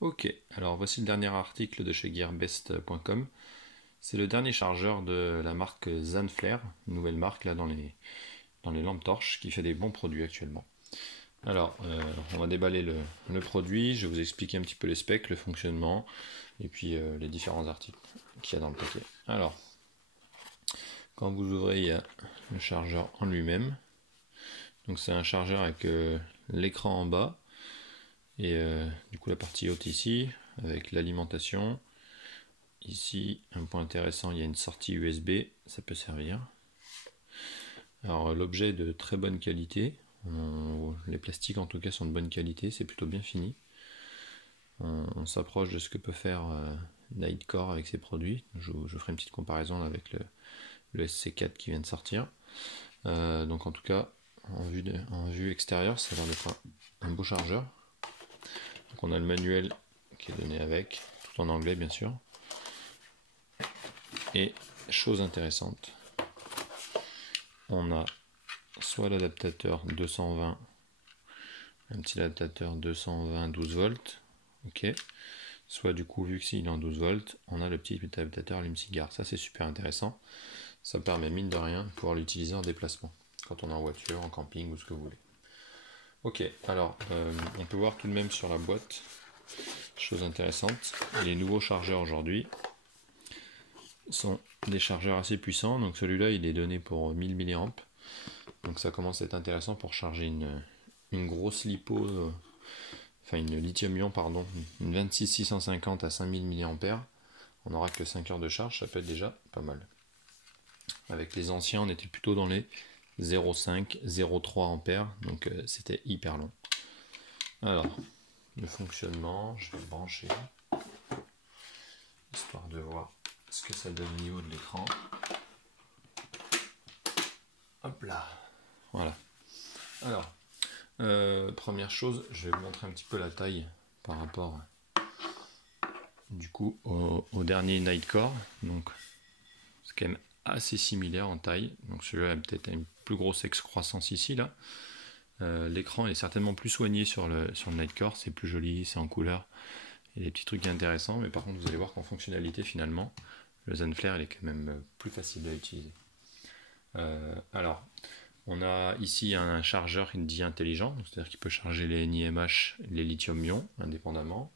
Ok, alors voici le dernier article de chez gearbest.com. C'est le dernier chargeur de la marque Zanflare, une nouvelle marque là dans les lampes torches qui fait des bons produits actuellement. Alors, on va déballer le produit, je vais vous expliquer un petit peu les specs, le fonctionnement et puis les différents articles qu'il y a dans le paquet. Alors, quand vous ouvrez, il y a le chargeur en lui-même. Donc c'est un chargeur avec l'écran en bas et du coup la partie haute ici avec l'alimentation. Ici, un point intéressant, il y a une sortie USB, ça peut servir. Alors l'objet est de très bonne qualité, les plastiques en tout cas sont de bonne qualité, c'est plutôt bien fini. On s'approche de ce que peut faire Nightcore avec ses produits. Je ferai une petite comparaison là, avec le SC4 qui vient de sortir. Donc en tout cas, en vue extérieure, ça a l'air d'être un beau chargeur. Donc on a le manuel qui est donné avec, tout en anglais bien sûr. Et chose intéressante, on a soit l'adaptateur 220, un petit adaptateur 220 12 volts, ok, soit du coup vu que s'il est en 12 volts, on a le petit adaptateur allume-cigare. Ça c'est super intéressant, ça permet mine de rien de pouvoir l'utiliser en déplacement, quand on est en voiture, en camping ou ce que vous voulez. Ok, alors on peut voir tout de même sur la boîte, chose intéressante, les nouveaux chargeurs aujourd'hui sont des chargeurs assez puissants. Donc celui-là il est donné pour 1000 mA, donc ça commence à être intéressant pour charger une grosse lipo, enfin une lithium-ion pardon, une 26650 à 5000 mA. On n'aura que 5 heures de charge, ça peut être déjà pas mal. Avec les anciens on était plutôt dans les 0,5 0,3 ampères, donc c'était hyper long. Alors le fonctionnement, je vais le brancher histoire de voir ce que ça donne au niveau de l'écran. Hop là, voilà. Alors, première chose, je vais vous montrer un petit peu la taille par rapport du coup au dernier Nightcore. Donc, c'est quand même assez similaire en taille. Donc celui-là a peut-être une plus grosse excroissance ici là. L'écran est certainement plus soigné sur le Nightcore, c'est plus joli, c'est en couleur. Il y a des petits trucs intéressants, mais par contre vous allez voir qu'en fonctionnalité finalement, le Zanflare il est quand même plus facile à utiliser. Alors, on a ici un chargeur dit intelligent, c'est-à-dire qu'il peut charger les NiMH, les lithium-ion indépendamment.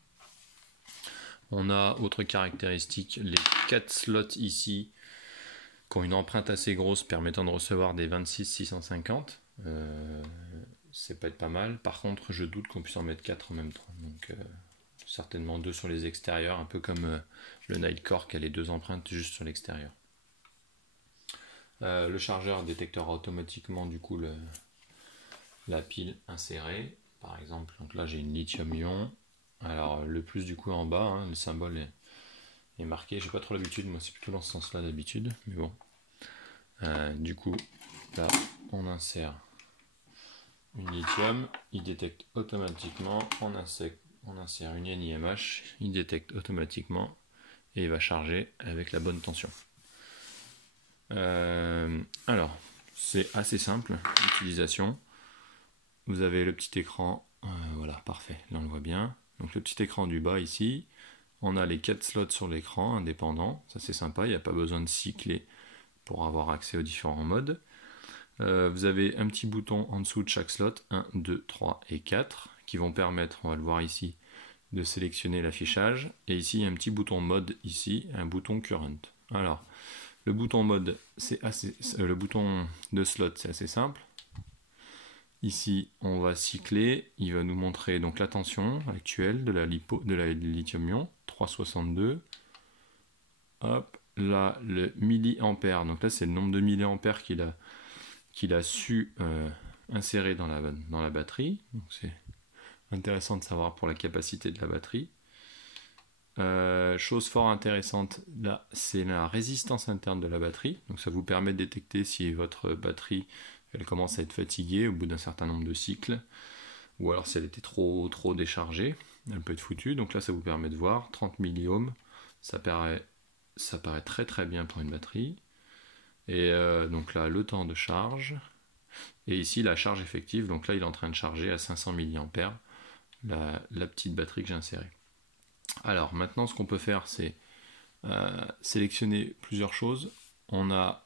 On a autre caractéristique, les 4 slots ici qui ont une empreinte assez grosse permettant de recevoir des 26650. C'est peut être pas mal. Par contre, je doute qu'on puisse en mettre 4 en même temps. Donc certainement 2 sur les extérieurs, un peu comme le Nightcore qui a les 2 empreintes juste sur l'extérieur. Le chargeur détectera automatiquement du coup la pile insérée, par exemple. Donc là j'ai une lithium-ion. Alors le plus du coup en bas, hein, le symbole est marqué. J'ai pas trop l'habitude, moi c'est plutôt dans ce sens-là d'habitude, mais bon. Du coup là on insère une lithium, il détecte automatiquement. On insère une NiMH, il détecte automatiquement et il va charger avec la bonne tension. Alors, c'est assez simple l'utilisation. Vous avez le petit écran, voilà, parfait, là on le voit bien. Donc le petit écran du bas ici, on a les 4 slots sur l'écran indépendants, ça c'est sympa, il n'y a pas besoin de cycler pour avoir accès aux différents modes. Vous avez un petit bouton en dessous de chaque slot, 1, 2, 3 et 4, qui vont permettre, on va le voir ici, de sélectionner l'affichage. Et ici, il y a un petit bouton mode ici, un bouton current. Alors, le bouton mode, le bouton de slot, c'est assez simple. Ici, on va cycler, il va nous montrer donc la tension actuelle de la lithium-ion, 362. Hop, là, le milliampère, donc là c'est le nombre de milliampères qu'il a su insérer dans la batterie. Donc c'est intéressant de savoir pour la capacité de la batterie. Chose fort intéressante, là c'est la résistance interne de la batterie. Donc ça vous permet de détecter si votre batterie elle commence à être fatiguée au bout d'un certain nombre de cycles, ou alors si elle était trop déchargée, elle peut être foutue. Donc là ça vous permet de voir 30 milliohms, ça paraît très très bien pour une batterie. Et donc là le temps de charge, et ici la charge effective. Donc là il est en train de charger à 500 mA la petite batterie que j'ai insérée. Alors maintenant, ce qu'on peut faire, c'est sélectionner plusieurs choses. On a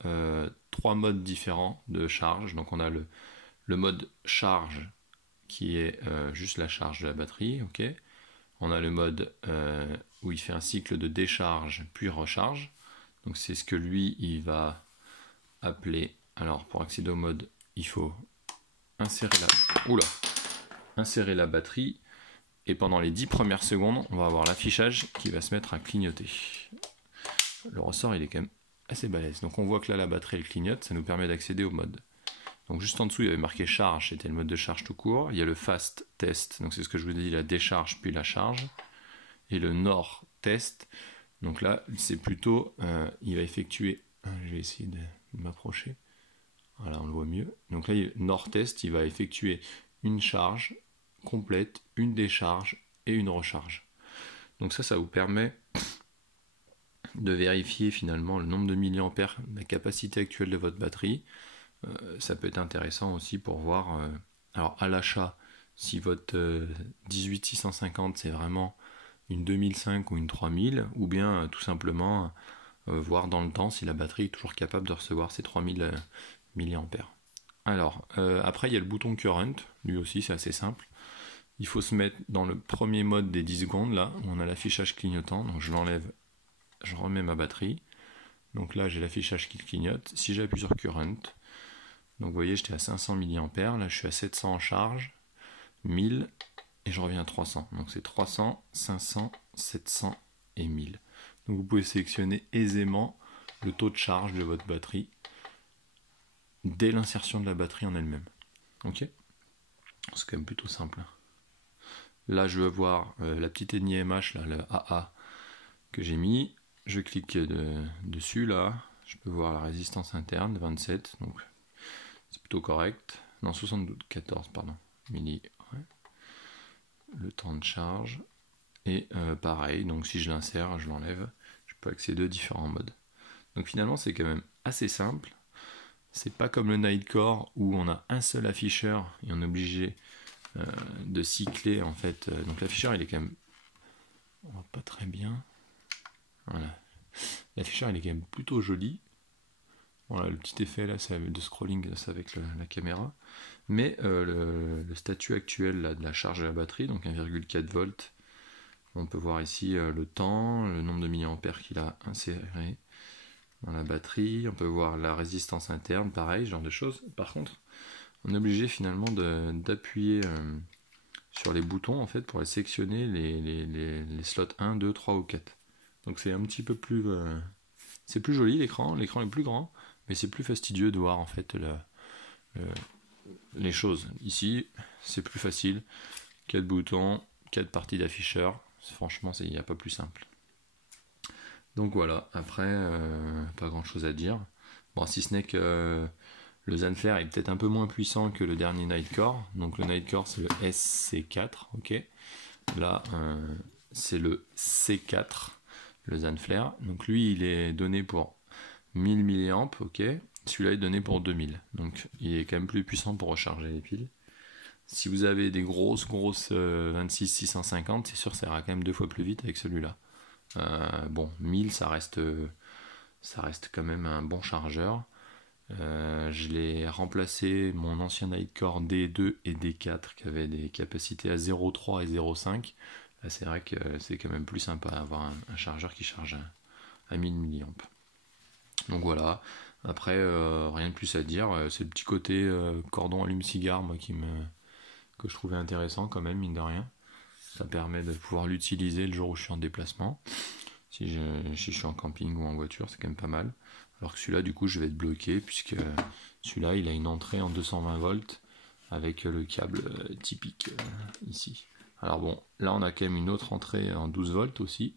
3 modes différents de charge. Donc on a le mode charge qui est juste la charge de la batterie. Ok. On a le mode où il fait un cycle de décharge puis recharge. Donc c'est ce que lui, il va appeler. Alors pour accéder au mode, il faut insérer la batterie. Et pendant les 10 premières secondes, on va avoir l'affichage qui va se mettre à clignoter. Le ressort, il est quand même assez balèze. Donc on voit que là, la batterie, elle clignote. Ça nous permet d'accéder au mode. Donc juste en dessous, il y avait marqué charge. C'était le mode de charge tout court. Il y a le fast test. Donc c'est ce que je vous ai dit, la décharge puis la charge. Et le nord test. Donc là, c'est plutôt... il va effectuer... je vais essayer de m'approcher. Voilà, on le voit mieux. Donc là, nord test, il va effectuer une charge complète, une décharge et une recharge. Donc ça vous permet de vérifier finalement le nombre de milliampères, la capacité actuelle de votre batterie. Ça peut être intéressant aussi pour voir, alors à l'achat, si votre 18650 c'est vraiment une 2005 ou une 3000, ou bien tout simplement voir dans le temps si la batterie est toujours capable de recevoir ces 3000 milliampères. Alors, après il y a le bouton current, lui aussi c'est assez simple. Il faut se mettre dans le premier mode des 10 secondes, là, où on a l'affichage clignotant. Donc je l'enlève, je remets ma batterie. Donc là, j'ai l'affichage qui clignote. Si j'appuie sur Current, donc vous voyez, j'étais à 500 mAh. Là, je suis à 700 en charge, 1000, et je reviens à 300. Donc c'est 300, 500, 700 et 1000. Donc vous pouvez sélectionner aisément le taux de charge de votre batterie dès l'insertion de la batterie en elle-même. Ok ? C'est quand même plutôt simple. Là, je veux voir la petite NIMH, là, le AA que j'ai mis. Je clique dessus, là. Je peux voir la résistance interne, 27. Donc, c'est plutôt correct. Non, 74, pardon. Milli. Ouais. Le temps de charge. Et pareil, donc si je l'insère, je l'enlève. Je peux accéder à différents modes. Donc, finalement, c'est quand même assez simple. C'est pas comme le Nightcore où on a un seul afficheur et on est obligé de cycler en fait. Donc l'afficheur il est quand même, on voit pas très bien. Voilà, l'afficheur il est quand même plutôt joli. Voilà, le petit effet là de scrolling ça avec la caméra. Mais le statut actuel là, de la charge de la batterie, donc 1,4 volts. On peut voir ici le temps, le nombre de milliampères qu'il a inséré dans la batterie. On peut voir la résistance interne, pareil, ce genre de choses. Par contre, on est obligé finalement d'appuyer sur les boutons en fait pour sélectionner les slots 1, 2, 3 ou 4. Donc c'est un petit peu plus... c'est plus joli l'écran est plus grand, mais c'est plus fastidieux de voir en fait les choses. Ici, c'est plus facile. 4 boutons, 4 parties d'afficheur. Franchement, il n'y a pas plus simple. Donc voilà, après, pas grand chose à dire. Bon, si ce n'est que... le Zanflare est peut-être un peu moins puissant que le dernier Nightcore. Donc le Nightcore c'est le SC4, ok. Là c'est le C4, le Zanflare. Donc lui il est donné pour 1000 mA, ok. Celui-là est donné pour 2000. Donc il est quand même plus puissant pour recharger les piles. Si vous avez des grosses 26-650, c'est sûr que ça ira quand même 2 fois plus vite avec celui-là. Bon, 1000 ça reste quand même un bon chargeur. Je l'ai remplacé mon ancien Nightcore D2 et D4 qui avaient des capacités à 0,3 et 0,5. Là c'est vrai que c'est quand même plus sympa d'avoir un chargeur qui charge à 1000 mA. Donc voilà, après rien de plus à dire, c'est le petit côté cordon allume-cigare moi que je trouvais intéressant quand même, mine de rien. Ça permet de pouvoir l'utiliser le jour où je suis en déplacement. Si je suis en camping ou en voiture, c'est quand même pas mal. Alors que celui-là, du coup, je vais être bloqué puisque celui-là, il a une entrée en 220 volts avec le câble typique ici. Alors bon, là, on a quand même une autre entrée en 12 volts aussi.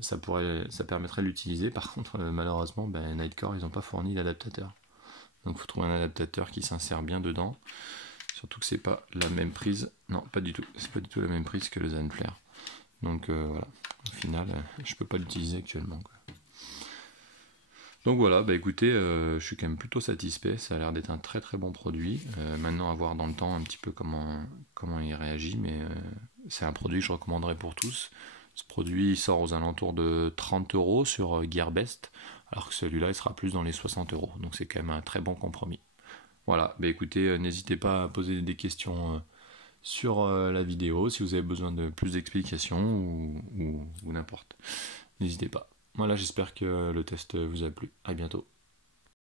Ça permettrait de l'utiliser. Par contre, malheureusement, Nightcore, ils n'ont pas fourni l'adaptateur. Donc, il faut trouver un adaptateur qui s'insère bien dedans. Surtout que c'est pas la même prise. Non, pas du tout. C'est pas du tout la même prise que le Zanflare. Donc voilà. Au final, je peux pas l'utiliser actuellement, quoi. Donc voilà, écoutez, je suis quand même plutôt satisfait, ça a l'air d'être un très très bon produit. Maintenant à voir dans le temps un petit peu comment il réagit, mais c'est un produit que je recommanderais pour tous, Ce produit sort aux alentours de 30 € sur Gearbest, alors que celui-là il sera plus dans les 60 €. Donc c'est quand même un très bon compromis. Voilà, bah écoutez, n'hésitez pas à poser des questions sur la vidéo si vous avez besoin de plus d'explications ou n'importe. N'hésitez pas. Voilà, j'espère que le test vous a plu. À bientôt.